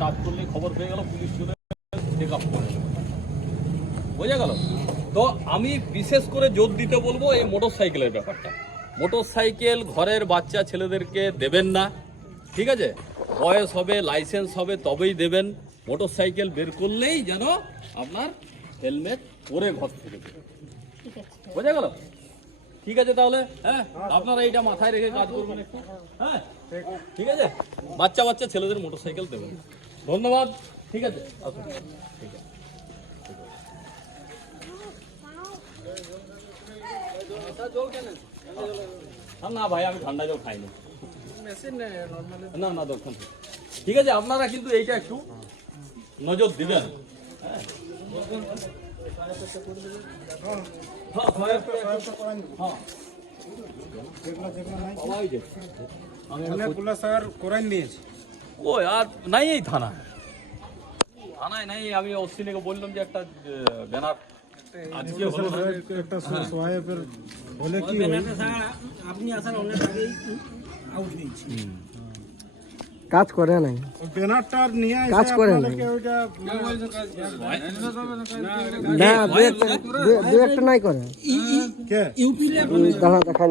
টাপ করলে খবর পেয়ে গেল, পুলিশ চলে চেক আপ করে, বোঝা গেল। তো আমি বিশেষ করে জোর দিতে বলবো এই মোটর সাইকেলের ব্যাপারটা। মোটর সাইকেল ঘরের বাচ্চা ছেলেদেরকে দেবেন না, ঠিক আছে? বয়স হবে, লাইসেন্স হবে তবেই দেবেন। মোটর সাইকেল বের করলেই যেন আপনার হেলমেট পরে ঘর থেকে বেরোয়। বোঝা গেল? ঠিক আছে তাহলে, হ্যাঁ আপনারা এইটা মাথায় রেখে কাজ করবেন একটু, হ্যাঁ ঠিক আছে? বাচ্চা বাচ্চা ছেলেদের মোটর সাইকেল দেবেন। ধন্যবাদ, ঠিক আছে, আসুন। ঠিক আছে, না ভাই আমি ঠান্ডা জল খাইনি, না না দরকার নেই। ঠিক আছে, আপনারা কিন্তু এইটা একটু নজর দিবেন। হ্যাঁ ও আর নাই এই থানায় নাই। আমি অশ্বিনীকে বললাম যে একটা ব্যানার আজকে কাজ করে নাই, ব্যানারটা নিয়ে কাজ করে নাই, না দু একটা নাই করে। কে দাঁড়া দেখান।